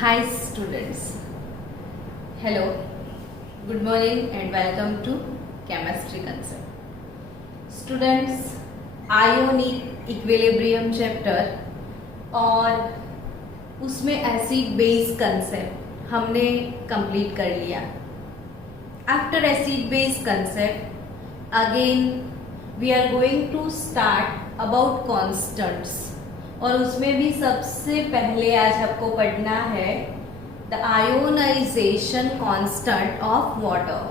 Hi students, hello, good morning and welcome to chemistry concept. Students, ionic equilibrium chapter और उसमें acid base concept हमने complete कर लिया. After acid base concept again we are going to start about constants और उसमें भी सबसे पहले आज आपको पढ़ना है the ionisation constant of water.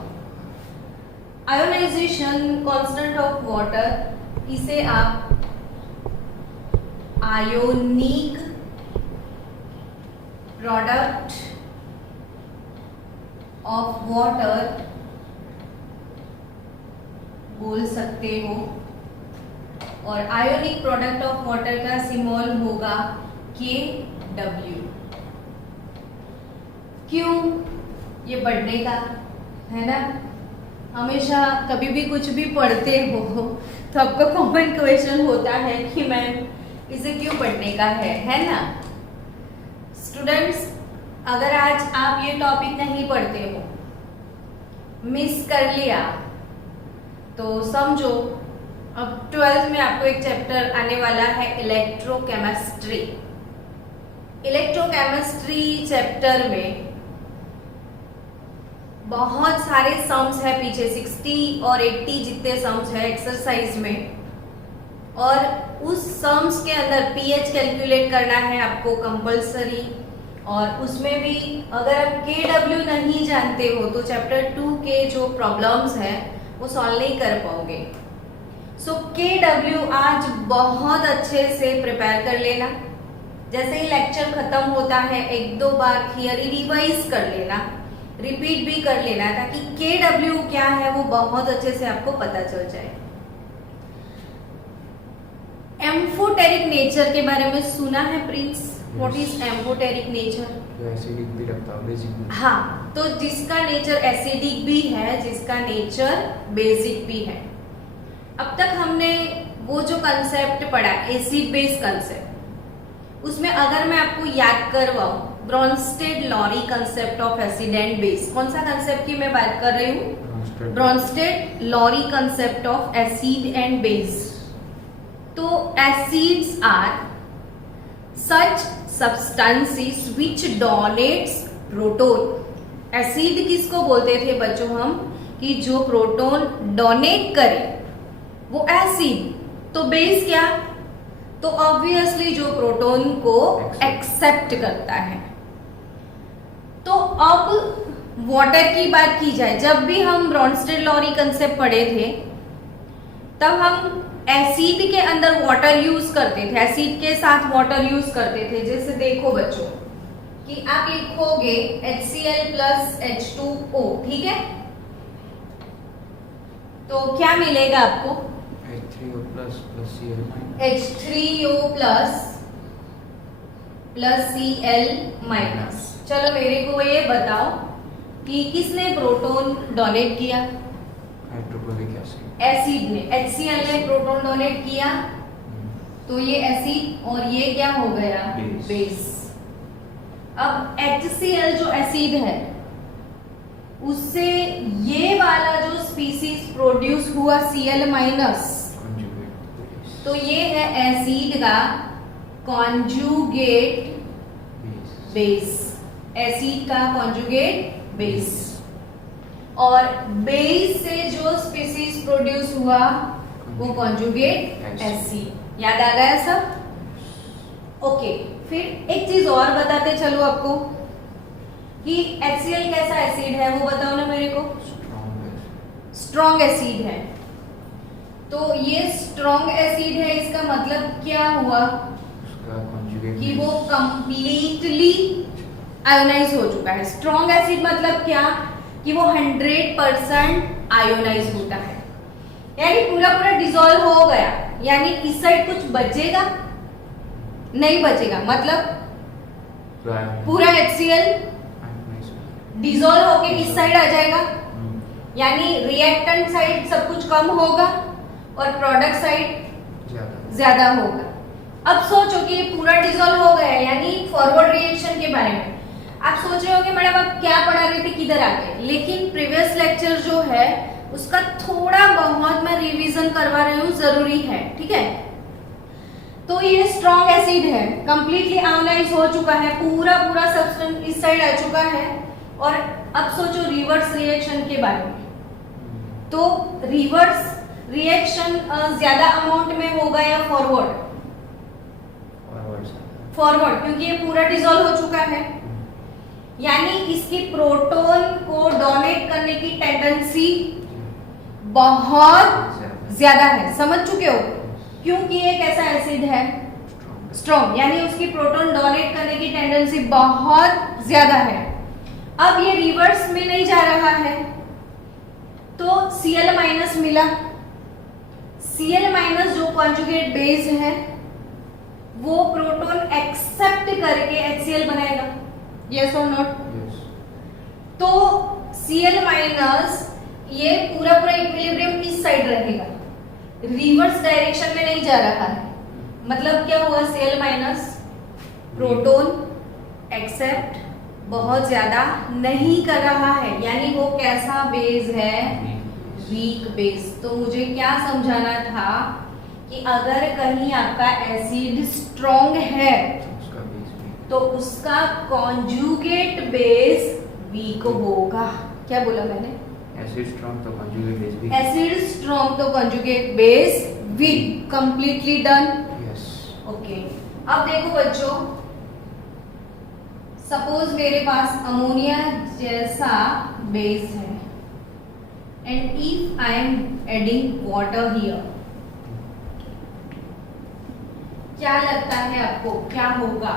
Ionisation constant of water इसे आप आयोनिक प्रोडक्ट ऑफ वाटर बोल सकते हो और आयोनिक प्रोडक्ट ऑफ वाटर का सिंबल होगा KW. क्यों? ये पढ़ने का है ना. हमेशा कभी भी कुछ भी पढ़ते हो तो आपका कॉमन क्वेश्चन होता है कि मैम इसे क्यों पढ़ने का है ना. स्टूडेंट्स, अगर आज आप ये टॉपिक नहीं पढ़ते हो, मिस कर लिया, तो समझो अब 12th में आपको एक चैप्टर आने वाला है इलेक्ट्रोकेमिस्ट्री. इलेक्ट्रोकेमिस्ट्री चैप्टर में बहुत सारे सम्स है, पीछे 60 और 80 जितने सम्स है एक्सरसाइज में, और उस सम्स के अंदर पीएच कैलकुलेट करना है आपको कंपलसरी. और उसमें भी अगर आप KW नहीं जानते हो तो चैप्टर 2 के जो प्रॉब्लम्स है वो सॉल्व नहीं कर पाओगे. सो KW आज बहुत अच्छे से प्रिपेयर कर लेना. जैसे ही लेक्चर खत्म होता है एक दो बार थियरी रिवाइज कर लेना, रिपीट भी कर लेना, ताकि KW क्या है वो बहुत अच्छे से आपको पता चल जाए. एम्फोटेरिक नेचर के बारे में सुना है Prince? What is amphoteric nature? Acidic भी लगता है, बेसिक भी. हाँ, तो जिसका नेचर एसिडिक भी है, जिसका नेचर बेसिक भी है. अब तक हमने वो जो कंसेप्ट पढ़ा एसिड बेस कंसेप्ट, उसमें अगर मैं आपको याद करवाऊं Bronsted Lowry concept of acid and base. कौन सा कंसेप्ट की मैं बात कर रही हूँ? Bronsted Lowry concept of acid and base. तो acids are such substances which donates proton. Acid किसको बोलते थे बच्चों हम? कि जो प्रोटोन डोनेट करे वो एसिड. तो बेस क्या? तो ऑब्वियसली जो प्रोटोन को एक्सेप्ट करता है. तो अब वाटर की बात की जाए, जब भी हम ब्रॉन्स्टेड-लॉरी कंसेप्ट पढ़े थे तब हम एसिड के अंदर वाटर यूज करते थे, एसिड के साथ वाटर यूज करते थे. जैसे देखो बच्चों कि आप लिखोगे HCl प्लस H2O, ठीक है? तो क्या मिलेगा आपको? H3O plus Cl minus. H3O plus Cl minus. चलो मेरे को ये बताओ कि किसने प्रोटोन डोनेट किया? Hydrochloric acid. एसिड ने. HCl ने प्रोटोन डोनेट किया, तो ये एसिड और ये क्या हो गया? बेस. अब HCl जो एसिड है उससे ये वाला जो स्पीसीज प्रोड्यूस हुआ Cl माइनस, तो ये है एसिड का कॉन्जुगेट बेस. एसिड का कॉन्जुगेट बेस. और बेस से जो स्पीसीज प्रोड्यूस हुआ वो कॉन्जुगेट एसिड. याद आ गया सब? ओके. फिर एक चीज और बताते चलो आपको कि HCl कैसा एसिड है वो बताओ ना मेरे को. स्ट्रॉन्ग एसिड है. तो ये स्ट्रॉन्ग एसिड है, इसका मतलब क्या हुआ? कि वो कंप्लीटली आयोनाइज हो चुका है. स्ट्रॉन्ग एसिड मतलब क्या? कि वो 100% आयोनाइज होता है, यानी पूरा पूरा डिसॉल्व हो गया. यानी इस साइड कुछ बचेगा नहीं? बचेगा मतलब पूरा HCl डिसॉल्व होके इस साइड आ जाएगा, यानी रिएक्टेंट साइड सब कुछ कम होगा और प्रोडक्ट साइड ज्यादा होगा. अब सोचो कि ये पूरा डिसॉल्व हो गया, यानी फॉरवर्ड रिएक्शन के बारे में आप सोच रहे होंगे मैडम आप क्या पढ़ा रहे थे, किधर आ गए, लेकिन प्रीवियस लेक्चर जो है उसका थोड़ा बहुत मैं रिवीजन करवा रही हूँ, जरूरी है, ठीक है। तो ये स्ट्रॉन्ग एसिड है, कंप्लीटली आयोनाइज हो चुका है, पूरा पूरा सब्सटेंस इस साइड आ चुका है। और अब सोचो रिवर्स रिएक्शन के बारे में, तो रिवर्स रिएक्शन ज्यादा अमाउंट में होगा या फॉरवर्ड? फॉरवर्ड, क्योंकि ये पूरा डिसॉल्व हो चुका है, यानी इसकी प्रोटॉन को डोनेट करने की टेंडेंसी बहुत ज्यादा है, समझ चुके हो, क्योंकि ये कैसा एसिड है, स्ट्रॉन्ग, यानी उसकी प्रोटॉन डोनेट करने की टेंडेंसी बहुत ज्यादा है। अब ये रिवर्स में नहीं जा रहा है, तो Cl माइनस मिला, Cl माइनस जो कॉन्जुगेट बेस है वो प्रोटॉन एक्सेप्ट करके HCl बनाएगा, यस और नॉट? तो Cl माइनस ये पूरा पूरा इक्विलिब्रियम इस साइड रहेगा, रिवर्स डायरेक्शन में नहीं जा रहा है। मतलब क्या हुआ, Cl माइनस प्रोटॉन एक्सेप्ट बहुत ज्यादा नहीं कर रहा है, यानी वो कैसा बेस है, वीक बेस। तो मुझे क्या समझाना था कि अगर कहीं आपका एसिड स्ट्रॉन्ग है तो उसका कॉन्जुगेट बेस वीक होगा। क्या बोला मैंने? एसिड स्ट्रॉन्ग तो conjugate base weak, acid strong तो conjugate base weak. Completely done? Yes. Okay, अब देखो बच्चों, सपोज मेरे पास अमोनिया जैसा बेस है and if I am adding water here, क्या लगता है आपको क्या होगा?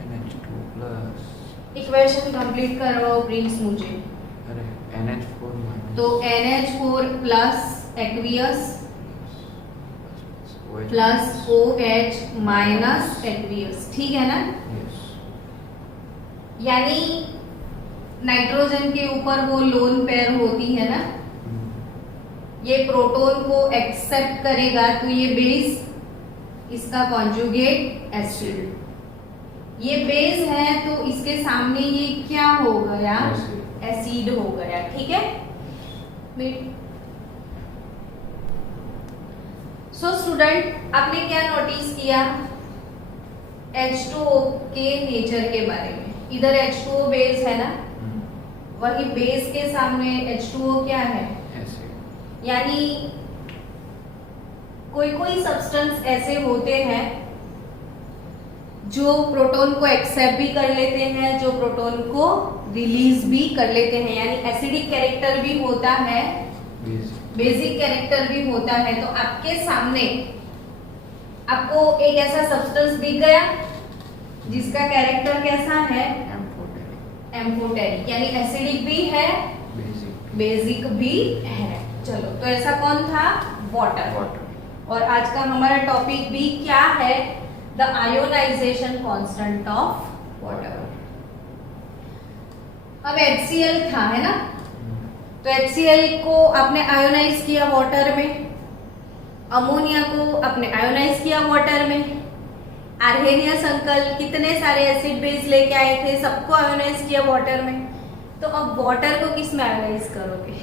NH2+, इक्वेशन कंप्लीट करवाओ प्लीज मुझे। अरे NH4 माइनस, तो NH4 plus aqueous plus OH minus aqueous, ठीक है ना? यस। यानी नाइट्रोजन के ऊपर वो लोन पेयर होती है ना, ये प्रोटॉन को एक्सेप्ट करेगा, तो ये बेस इसका कॉन्जुगेट एसिड, ये बेस है तो इसके सामने ये क्या हो गया, एसिड हो गया, ठीक है। सो स्टूडेंट, आपने क्या नोटिस किया H2O के नेचर के बारे में? इधर H2O बेस है ना, वही बेस के सामने H2O क्या है, एसिड। यानी कोई कोई सब्सटेंस ऐसे होते हैं जो प्रोटॉन को एक्सेप्ट भी कर लेते हैं, जो प्रोटॉन को रिलीज भी कर लेते हैं, यानी एसिडिक कैरेक्टर भी होता है, बेसिक कैरेक्टर भी होता है। तो आपके सामने आपको एक ऐसा सब्सटेंस दिख गया जिसका कैरेक्टर कैसा है, एम्फोटेरिक, यानी एसिडिक भी है, बेसिक भी है। चलो, तो ऐसा कौन था, वाटर। और आज का हमारा टॉपिक भी क्या है, the ionisation constant of water. अब HCl था, है ना, तो HCl को आपने आयोनाइज किया वाटर में, अमोनिया को आपने आयोनाइज किया वाटर में, आर्हेनियस अंकल कितने सारे एसिड बेस लेके आए थे, सबको आयोनाइज किया वाटर में। तो अब वाटर को किस में आयोनाइज करोगे?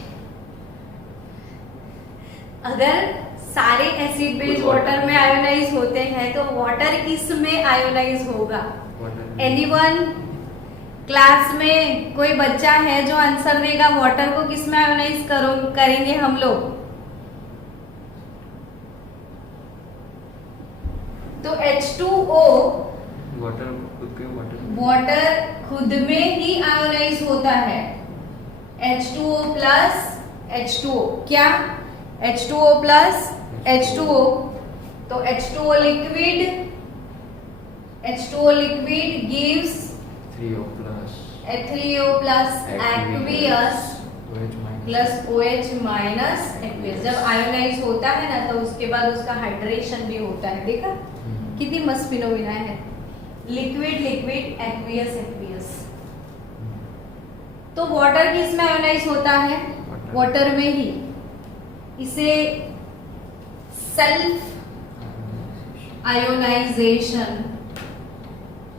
अगर सारे एसिड बेस वाटर में आयोनाइज होते हैं तो वाटर किस में आयोनाइज होगा? एनीवन क्लास में कोई बच्चा है जो आंसर देगा, वाटर को किस में आयोनाइज करेंगे हम लोग? तो H2O वाटर खुद में ही आयोनाइज होता है, H2O प्लस H2O, क्या H2O प्लस H2O, तो H2O liquid gives 3O plus aqueous plus OH minus aqueous. जब आयोनाइज होता है ना तो उसके बाद उसका हाइड्रेशन भी होता है, देखा कितनी मस्त फिनोमिना है, लिक्विड एक्वियस। तो वाटर किस में आयोनाइज होता है? वाटर में ही। इसे सेल्फ आयोनाइजेशन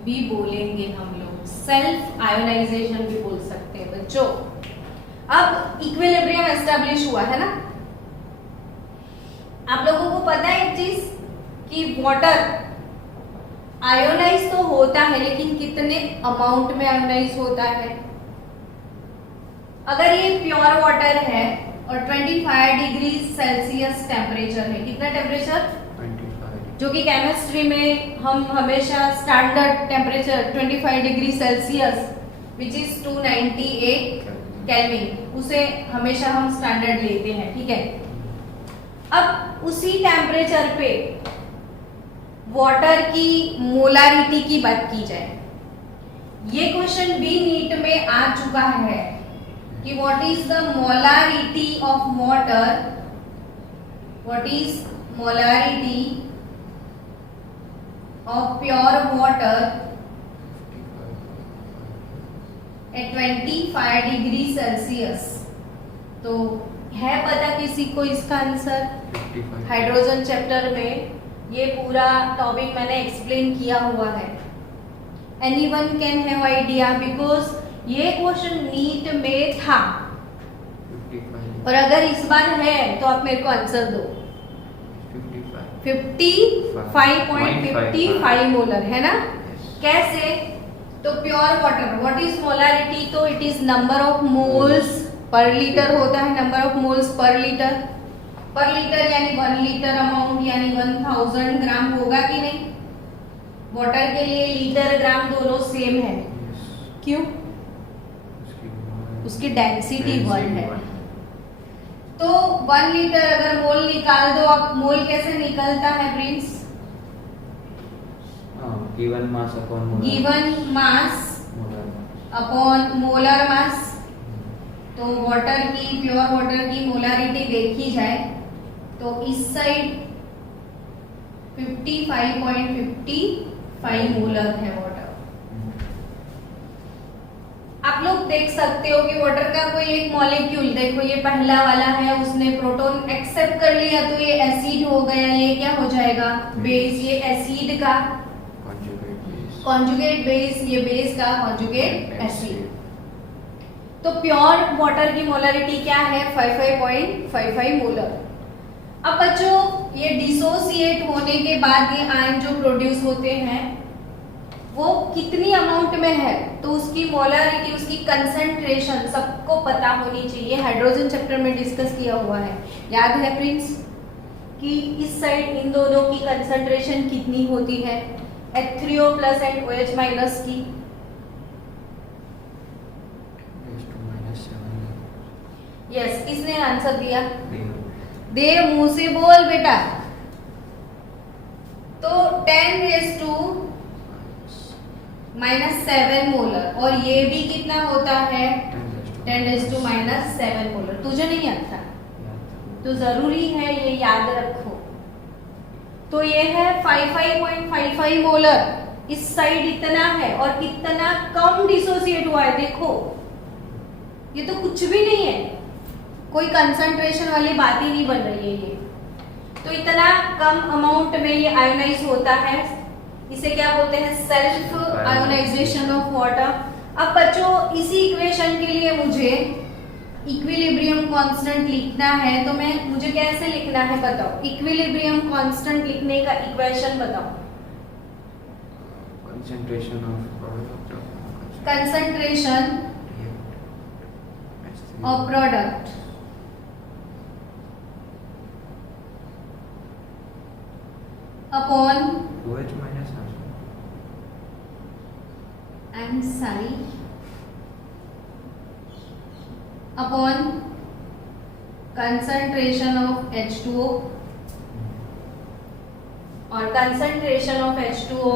भी बोलेंगे हम लोग, सेल्फ आयोनाइजेशन भी बोल सकते हैं बच्चों। अब इक्विलिब्रियम एस्टेब्लिश हुआ है ना। आप लोगों को पता है एक चीज कि वाटर आयोनाइज तो होता है, लेकिन कितने अमाउंट में आयोनाइज होता है। अगर ये प्योर वाटर है और 25 डिग्री सेल्सियस टेम्परेचर है, कितना टेम्परेचर, 25 जो कि केमिस्ट्री में हम हमेशा standard temperature 25 degree Celsius which is 298 kelvin, उसे हमेशा हम स्टैंडर्ड लेते हैं, ठीक है। अब उसी टेम्परेचर पे वाटर की मोलारिटी की बात की जाए, ये क्वेश्चन भी नीट में आ चुका है कि what is the molarity of water, what is molarity of pure water at 25 degree Celsius. तो है पता किसी को इसका आंसर? 55 हाइड्रोजन चैप्टर में ये पूरा टॉपिक मैंने एक्सप्लेन किया हुआ है। Anyone can have idea, because ये क्वेश्चन नीट में था 55 और अगर इस बार है तो आप मेरे को आंसर दो। 55.55 मोलर है ना। कैसे? तो pure water what is molarity, तो it is number of moles per litre होता है, number of moles per litre यानी 1 लीटर अमाउंट यानी 1000 ग्राम होगा कि नहीं। वाटर के लिए लीटर ग्राम दोनों सेम है, क्यों? उसकी डेंसिटी 1 है। तो 1 लीटर अगर मोल निकाल दो आप, मोल कैसे निकलता है Prince? Given mass upon molar, given mass upon molar mass. तो वाटर की, प्योर वाटर की मोलारिटी देखी जाए तो इस साइड 55.55 मोलर है वाटर। आप लोग देख सकते हो कि वाटर का कोई एक मॉलिक्यूल, देखो ये पहला वाला है, उसने प्रोटॉन एक्सेप्ट कर लिया तो ये एसिड हो गया, ये क्या हो जाएगा? बेस। ये एसिड का कॉन्जुगेट बेस, ये बेस का कॉन्जुगेट एसिड। तो प्योर वाटर की मोलारिटी क्या है? 55.55 मोलर। अब बच्चों ये डिसोसिएट होने के बाद ये आयन जो प्रोड्यूस होते हैं वो कितनी अमाउंट में है, तो उसकी मोलारिटी, उसकी कंसंट्रेशन सबको पता होनी चाहिए। हाइड्रोजन चैप्टर में डिस्कस किया हुआ है, याद है प्रिंस? कि इस साइड इन दोनों की कंसंट्रेशन कितनी होती है, H3O plus and OH minus की। यस, किसने आंसर दिया? दे, मुंह से बोल बेटा। तो 10⁻⁻7 मोलर, और ये भी कितना होता है? 10⁻⁻7 मोलर। तुझे नहीं आता तो जरूरी है ये याद रखो। तो ये है 55.55 मोलर, इस साइड इतना है और कितना कम डिसोसिएट हुआ है, देखो ये तो कुछ भी नहीं है, कोई कंसंट्रेशन वाली बात ही नहीं बन रही है ये। तो इतना कम अमाउंट में ये आयोनाइज होता है, इसे क्या बोलते हैं? Self ionisation of water. अब बच्चों इसी इक्वेशन के लिए मुझे इक्विलिब्रियम कांस्टेंट लिखना है, तो मुझे कैसे लिखना है बताओ? इक्विलिब्रियम कांस्टेंट लिखने का इक्वेशन बताओ। Concentration of product upon OH minus upon concentration of H2O, और concentration of H2O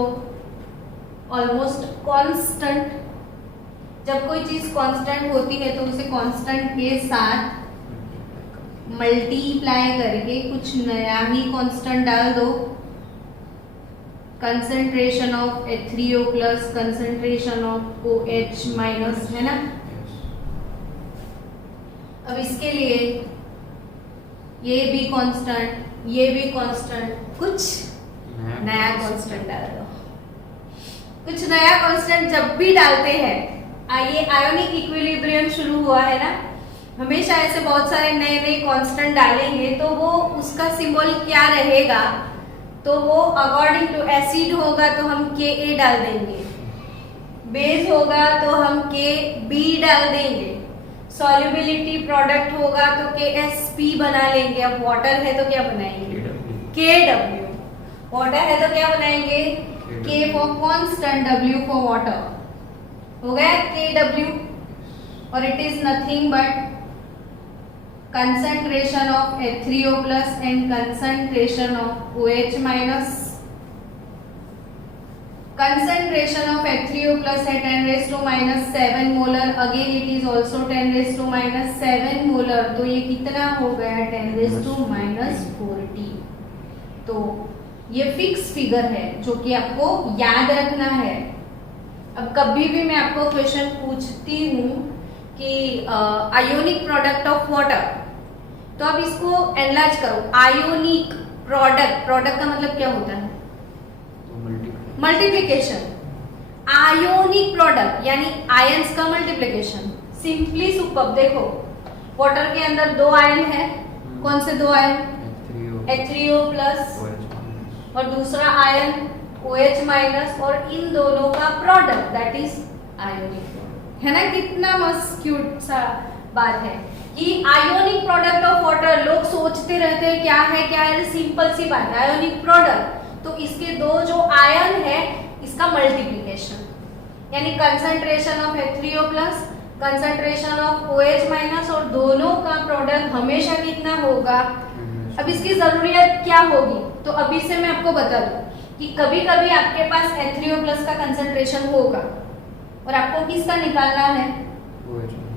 almost constant. जब कोई चीज कांस्टेंट होती है तो उसे कांस्टेंट के साथ मल्टीप्लाई करके कुछ नया ही कांस्टेंट डाल दो। Concentration of H3O plus concentration of OH minus, है ना। अब इसके लिए ये भी कांस्टेंट, ये भी कांस्टेंट, कुछ नया कांस्टेंट डाल दो, कुछ नया कांस्टेंट जब भी डालते हैं, ये आयोनिक इक्विलिब्रियम शुरू हुआ है ना, हमेशा ऐसे बहुत सारे नए नए कांस्टेंट डालेंगे तो वो उसका सिंबल क्या रहेगा, तो वो अकॉर्डिंग टू एसिड होगा तो हम Ka डाल देंगे, बेस होगा तो हम Kb डाल देंगे, सॉल्युबिलिटी प्रोडक्ट होगा तो KSP बना लेंगे। अब वाटर है तो क्या बनाएंगे, Kw। वाटर है तो क्या बनाएंगे, K for constant, W for water, हो गया Kw, और it is nothing but concentration of H3O plus and concentration of OH minus. Concentration of H3O plus at 10 raised to minus 7 molar, again it is also 10 raised to minus 7 molar, तो ये कितना हो गया 10 raised to minus 40। तो ये fix figure है जो कि आपको याद रखना है। अब कभी भी मैं आपको क्वेश्चन पूछती हूँ कि आयोनिक प्रोडक्ट ऑफ वाटर, तो आप इसको एनालाइज करो। आयोनिक प्रोडक्ट, प्रोडक्ट का मतलब क्या होता है, मल्टीप्लिकेशन। आयोनिक प्रोडक्ट यानी आयंस का मल्टीप्लिकेशन। सिंपली सुपर, देखो वाटर के अंदर दो आयन है, कौन से दो आयन, H3O प्लस और दूसरा आयन OH माइनस, और इन दोनों का प्रोडक्ट दैट इज आयोनिक, है ना। कितना मस्त क्यूट सा बात है कि आयोनिक प्रोडक्ट ऑफ वाटर। लोग सोचते रहते हैं क्या है, सिंपल सी बात है, आयोनिक प्रोडक्ट तो इसके दो जो आयन है इसका मल्टीप्लिकेशन, यानी concentration of H3O plus, concentration of OH minus, और दोनों का प्रोडक्ट हमेशा कितना होगा। अब इसकी जरूरत क्या होगी, तो अभी से मैं आपको बता दूं कि कभी कभी आपके पास H3O प्लस का कंसंट्रेशन होगा और आपको किसका निकालना है,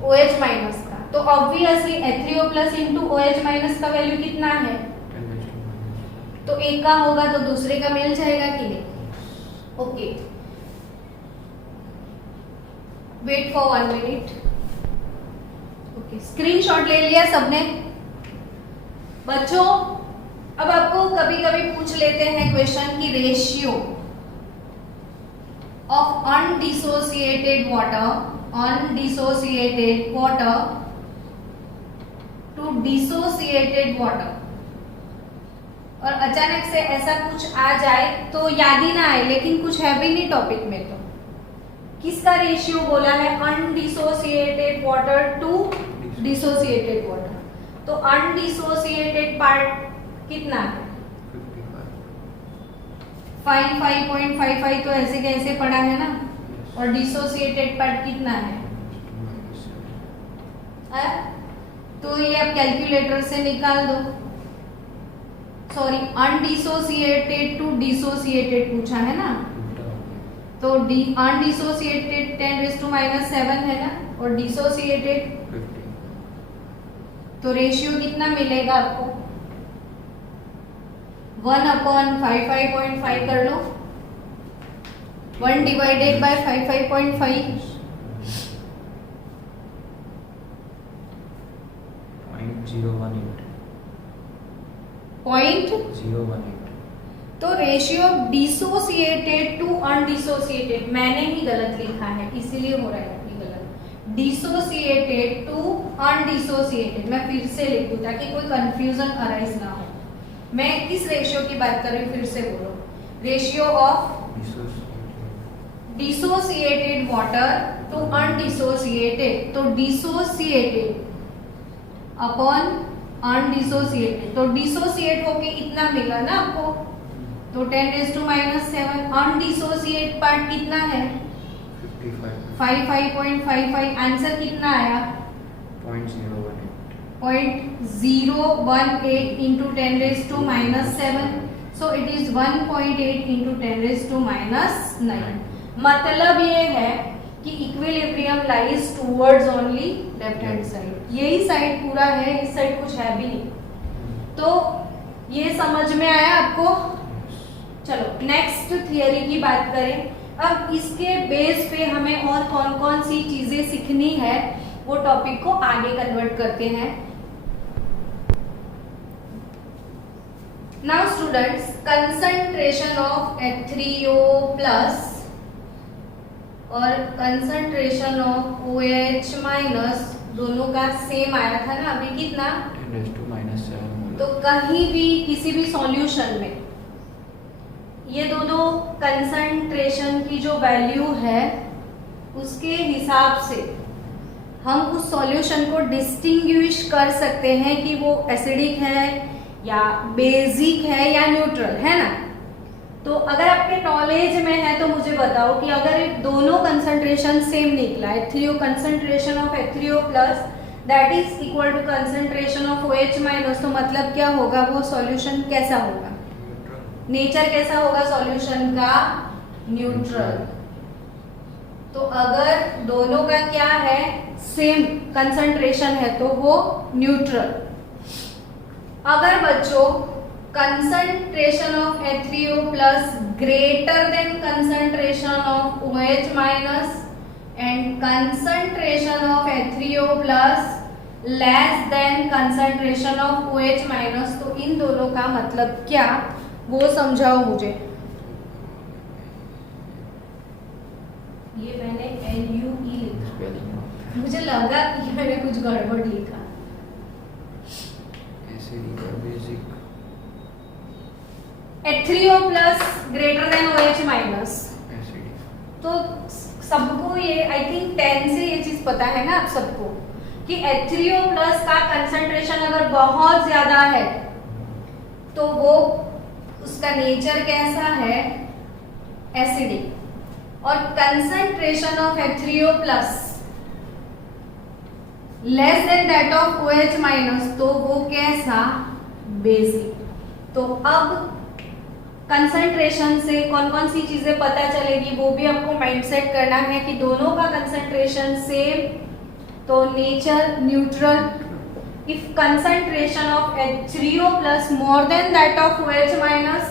OH माइनस का, तो obviously H3O plus into OH minus का वैल्यू कितना है, तो एक का होगा तो दूसरे का मिल जाएगा कि नहीं। Okay, wait for 1 minute. Okay, screenshot ले लिया सबने बच्चों। अब आपको कभी कभी पूछ लेते हैं क्वेश्चन की ratio of undissociated water to dissociated water, और अचानक से ऐसा कुछ आ जाए तो याद ही ना आए, लेकिन कुछ है भी नहीं टॉपिक में, तो किसका रेशियो बोला है, undissociated water to dissociated water. तो अनडिसोसिएटेड पार्ट कितना है, 5.55 तो ऐसे कैसे पड़ा है ना, और डिसोसिएटेड पार्ट कितना है, तो ये आप कैलकुलेटर से निकाल दो। सॉरी, अनडिसोसिएटेड टू डिसोसिएटेड पूछा है ना, तो अनडिसोसिएटेड 10⁻⁻7 है ना, और डिसोसिएटेड 50। तो रेशियो कितना मिलेगा आपको, 1/55.5 कर लो, 1 डिवाइडेड बाय 55.5, 0.018। तो रेशियो डिसोसिएटेड टू अनडिसोसिएटेड, मैंने ही गलत लिखा है इसीलिए हो रहा है ये गलत, डिसोसिएटेड टू अनडिसोसिएटेड। मैं फिर से लिख दूं ताकि कोई कंफ्यूजन अराइज ना हो। मैं किस रेशियो की बात कर रही हूँ, फिर से बोलो, ratio of dissociated water to undissociated, तो डिसोसिएटेड अपॉन अनडिसोसिएटेड, तो डिसोसिएट होके इतना मिला ना आपको, तो 10⁻⁻7। अनडिसोसिएट पार्ट कितना है, 55.55। आंसर कितना आया, 0.018 into 10⁻⁻7, so it is 1.8 into 10⁻⁹। मतलब ये है कि equilibrium lies towards only left hand side, यही साइड पूरा है, इस साइड कुछ है भी नहीं। तो ये समझ में आया आपको। चलो नेक्स्ट थियरी की बात करें। अब इसके बेस पे हमें और कौन कौन सी चीजें सीखनी है वो टॉपिक को आगे कन्वर्ट करते हैं। Now students, concentration of H3O plus और कंसंट्रेशन ऑफ OH माइनस दोनों का सेम आया था ना अभी कितना, 10⁻⁷ तो मोलर। कहीं भी किसी भी सॉल्यूशन में ये दोनों कंसंट्रेशन की जो वैल्यू है उसके हिसाब से हम उस सॉल्यूशन को डिस्टिंग्विश कर सकते हैं कि वो एसिडिक है या बेसिक है या न्यूट्रल है ना। तो अगर आपके नॉलेज में है तो मुझे बताओ कि अगर दोनों कंसंट्रेशन सेम निकला है, H3O concentration of H3O plus that is equal to concentration of OH minus, तो मतलब क्या होगा, वो सॉल्यूशन कैसा होगा, नेचर कैसा होगा सॉल्यूशन का, न्यूट्रल। तो अगर दोनों का क्या है, सेम कंसंट्रेशन है तो वो न्यूट्रल। अगर बच्चों concentration of H3O plus greater than concentration of OH minus and concentration of H3O plus less than concentration of OH minus, तो इन दोनों का मतलब क्या वो समझाओ मुझे। ये मैंने NUE लिखा, मुझे लगा कि मैंने कुछ गड़बड़ लिखा। एसिडिक और basic. H3O plus greater than OH minus, acidic. तो सबको ये आई थिंक 10 से ये चीज पता है ना आप सबको कि H3O प्लस का कंसंट्रेशन अगर बहुत ज्यादा है तो वो उसका नेचर कैसा है, एसिडिक, और concentration of H3O plus less than that of OH minus, तो वो कैसा, बेसिक। तो अब कंसंट्रेशन से कौन कौन सी चीजें पता चलेगी वो भी आपको माइंडसेट करना है कि दोनों का कंसंट्रेशन सेम तो nature neutral. If concentration of H3O plus more than that of OH minus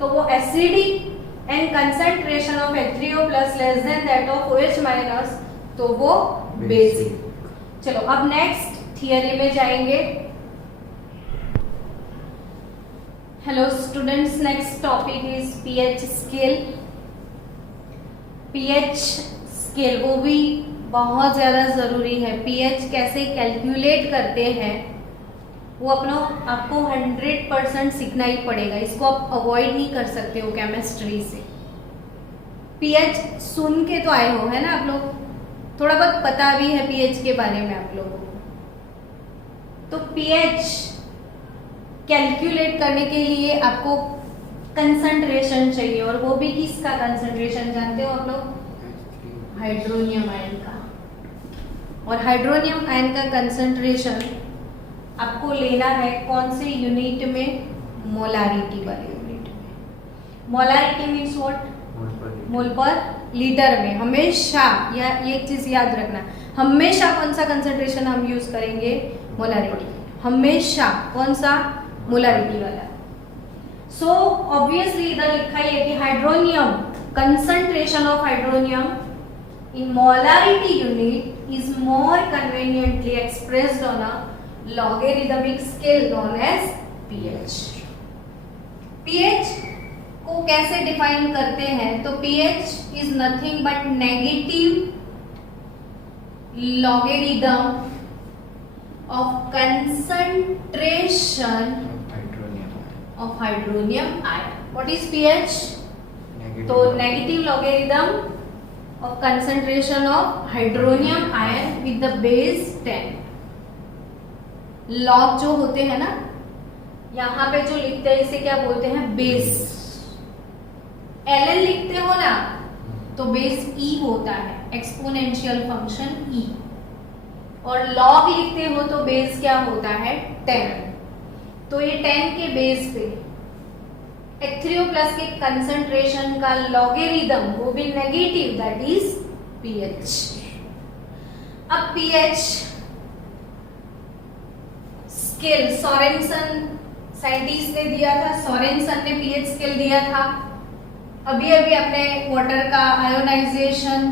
तो वो acidic, and concentration of H3O plus less than that of OH minus तो वो बेसिक। चलो अब नेक्स्ट थियरी में जाएंगे। Hello students, next topic is pH scale. PH scale वो भी बहुत ज़्यादा ज़रूरी है। पीएच कैसे कैलकुलेट करते हैं वो आपको 100% सीखना ही पड़ेगा, इसको आप अवॉइड नहीं कर सकते हो केमिस्ट्री से। पीएच सुन के तो आए हो है ना आप लोग, थोड़ा बहुत पता भी है पीएच के बारे में आप लोगों को। तो पीएच कैलकुलेट करने के लिए आपको कंसंट्रेशन चाहिए, और वो भी किसका कंसंट्रेशन जानते हो आप लोग, हाइड्रोनियम आयन का। और हाइड्रोनियम आयन का कंसंट्रेशन आपको लेना है कौन से यूनिट में, मोलारिटी वाले यूनिट में। मोलारिटी मीन्स व्हाट, मोल पर लीटर में। हमेशा या ये चीज याद रखना, हमेशा कौन सा कंसंट्रेशन हम यूज करेंगे, मोलारिटी। हमेशा कौन सा, मोलारिटी वाला। सो ऑब्वियसली इधर लिखा ही है कि hydronium, concentration of hydronium in molarity unit is more conveniently expressed on a logarithmic scale known as pH. pH को कैसे डिफाइन करते हैं, तो pH is nothing but negative logarithm of concentration of hydronium ion. What is pH? तो negative logarithm of concentration of hydronium ion with the base 10. Log जो होते हैं ना, यहाँ पे जो लिखते हैं इसे क्या बोलते हैं, बेस। ln लिखते हो ना तो बेस e होता है, एक्सपोनेंशियल फंक्शन e। और लॉग लिखते हो तो बेस क्या होता है, 10। तो ये 10 के बेस पे H3O प्लस के कंसंट्रेशन का लॉगरिथम वो भी नेगेटिव, दैट इज pH। अब pH स्केल सोरेनसन साइंटिस्ट ने दिया था, सोरेनसन ने pH स्केल दिया था। अभी अभी अपने वाटर का आयोनाइजेशन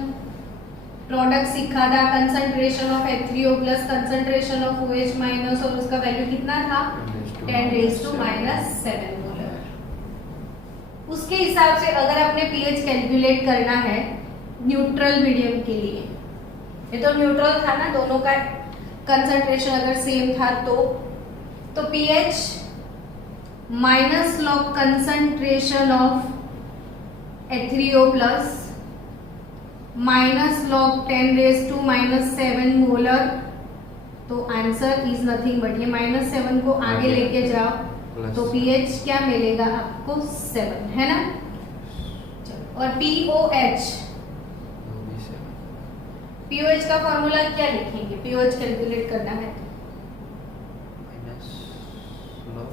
प्रोडक्ट सीखा था, concentration of H3O plus concentration of OH minus, और उसका वैल्यू कितना था, 10⁻⁷ उसके हिसाब से अगर आपने pH कैलकुलेट करना है न्यूट्रल मीडियम के लिए। ये तो न्यूट्रल था ना, दोनों का कंसंट्रेशन अगर सेम था तो pH minus log concentration of H3O plus minus log 10⁻⁷ molar, तो आंसर इज नथिंग बट ये -7 को आगे लेके जाओ तो पीएच क्या मिलेगा आपको 7, है ना। और पीओएच का फॉर्मूला क्या लिखेंगे, पीओएच कैलकुलेट करना है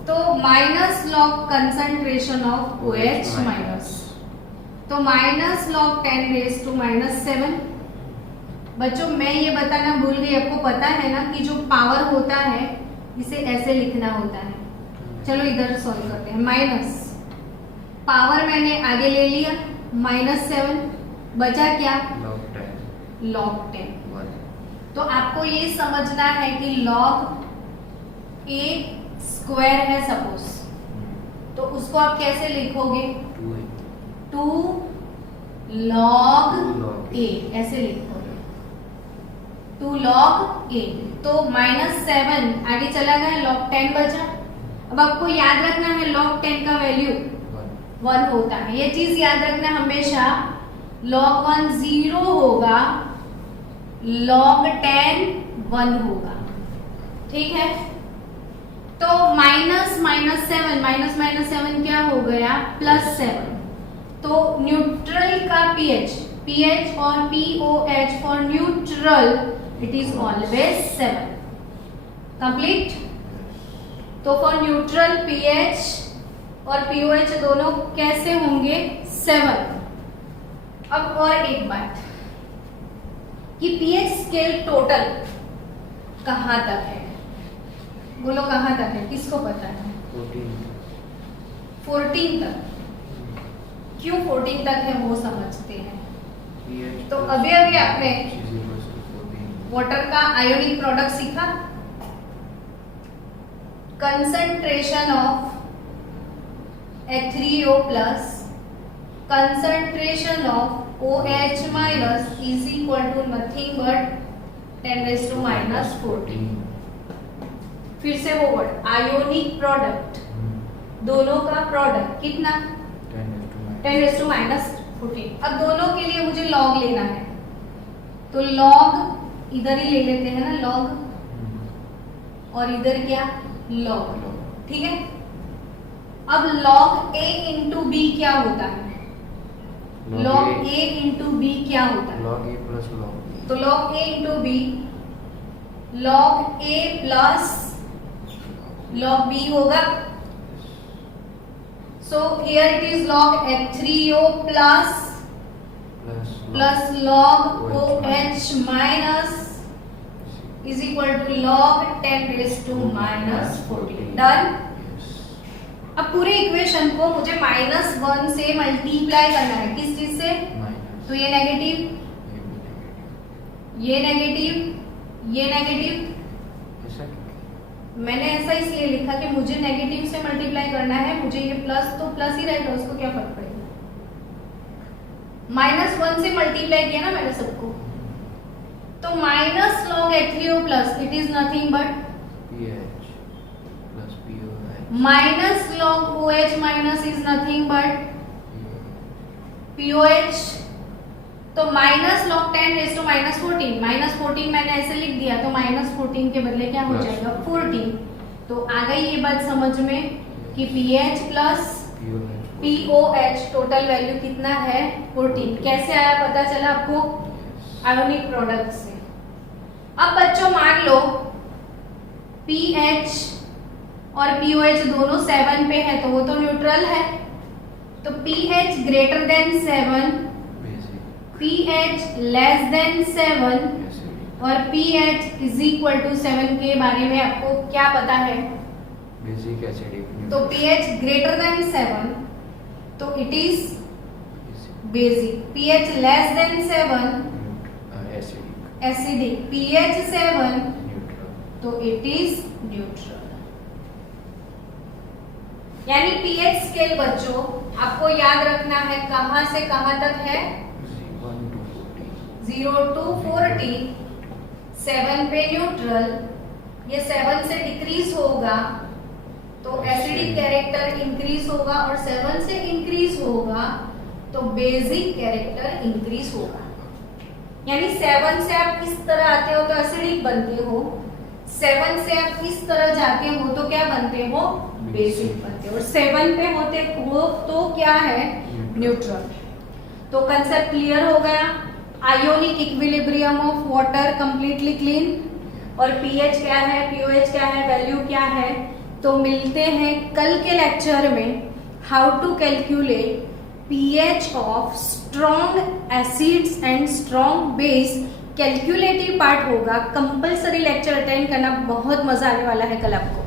तो minus log concentration of OH minus, तो माइनस लॉग 10⁻⁷। बच्चों मैं ये बताना भूल गई, आपको पता है ना कि जो पावर होता है इसे ऐसे लिखना होता है। चलो इधर सॉल्व करते हैं। माइनस पावर मैंने आगे ले लिया -7, बचा क्या log 10। तो आपको ये समझना है कि log a स्क्वायर है सपोज, तो उसको आप कैसे लिखोगे 2 log a ऐसे लिखोगे 2 log a। तो -7 आगे चला गया, log 10 बचा। अब आपको याद रखना है log 10 का वैल्यू 1 होता है, ये चीज याद रखना हमेशा। log 1 0 होगा, log 10 1 होगा, ठीक है। तो -7 क्या हो गया +7। तो न्यूट्रल का pH और POH for neutral it is always 7 complete. तो फॉर न्यूट्रल pH और POH दोनों कैसे होंगे 7। अब और एक बात कि pH स्केल टोटल कहां तक है, बोलो कहां तक है, किसको पता है 14 तक। क्यों 14 तक है वो समझते हैं। तो अभी आपने वाटर का आयोनिक प्रोडक्ट सीखा, concentration of H3O plus concentration of OH minus is equal to nothing but 10⁻⁴। फिर से वो वर्ड आयोनिक प्रोडक्ट, दोनों का प्रोडक्ट कितना 10⁻⁴। अब दोनों के लिए मुझे लॉग लेना है, तो लॉग इधर ही ले लेते हैं ना लॉग, और इधर क्या लॉग, ठीक है। अब log A इंटू बी क्या होता है, log A इंटू बी क्या होता है log A plus log B। तो log A into B log A plus log B होगा। So here it is log H3O plus log OH minus is equal to log 10⁻⁴। Done. अब पूरे equation को मुझे -1 से मल्टीप्लाई करना है, किस चीज से, तो ये नेगेटिव, ये नेगेटिव, ये नेगेटिव। मैंने ऐसा इसलिए लिखा कि मुझे नेगेटिव से मल्टीप्लाई करना है, मुझे ये प्लस तो प्लस ही रहेगा, उसको क्या फर्क पड़ेगा। -1 से मल्टीप्लाई किया ना मैंने सबको, तो minus log H3O plus it is nothing but pH plus POH minus log OH minus is nothing but POH। तो माइनस लॉग 10⁻⁴, -14 मैंने ऐसे लिख दिया, तो -14 के बदले क्या हो जाएगा 14। तो आ गई ये बात समझ में कि pH plus POH total value कितना है 14। कैसे आया पता चला आपको, आयोनिक प्रोडक्ट से। अब बच्चों मान लो pH और POH दोनों 7 पे है, तो वो तो न्यूट्रल है। तो pH greater than 7, pH less than 7 और pH इज इक्वल टू 7 के बारे में आपको क्या पता है, बेसिक एसिडिक। तो pH ग्रेटर देन 7 तो it is basic, pH less than 7 acidic, pH 7 तो इट इज न्यूट्रल। यानी pH स्केल बच्चों आपको याद रखना है कहां से कहां तक है, 0 to 40, 7 पे न्यूट्रल, ये 7 से डिक्रीज होगा तो एसिडिक कैरेक्टर इंक्रीज होगा, और 7 से इंक्रीज होगा तो बेसिक कैरेक्टर इंक्रीज होगा। यानी 7 से आप इस तरह आते हो तो एसिडिक बनते हो, 7 से आप इस तरह जाते हो तो क्या बनते हो, बेसिक बनते हो, और 7 पे होते हो तो क्या है, न्यूट्रल। तो कंसेप्ट क्लियर हो गया। Ionic equilibrium of water completely clean, और पीएच क्या है, पीओएच क्या है, वैल्यू क्या है। तो मिलते हैं कल के लेक्चर में, how to calculate pH of strong acids and strong base. Calculative part होगा, कंपल्सरी लेक्चर अटेंड करना, बहुत मजा आने वाला है कल आपको।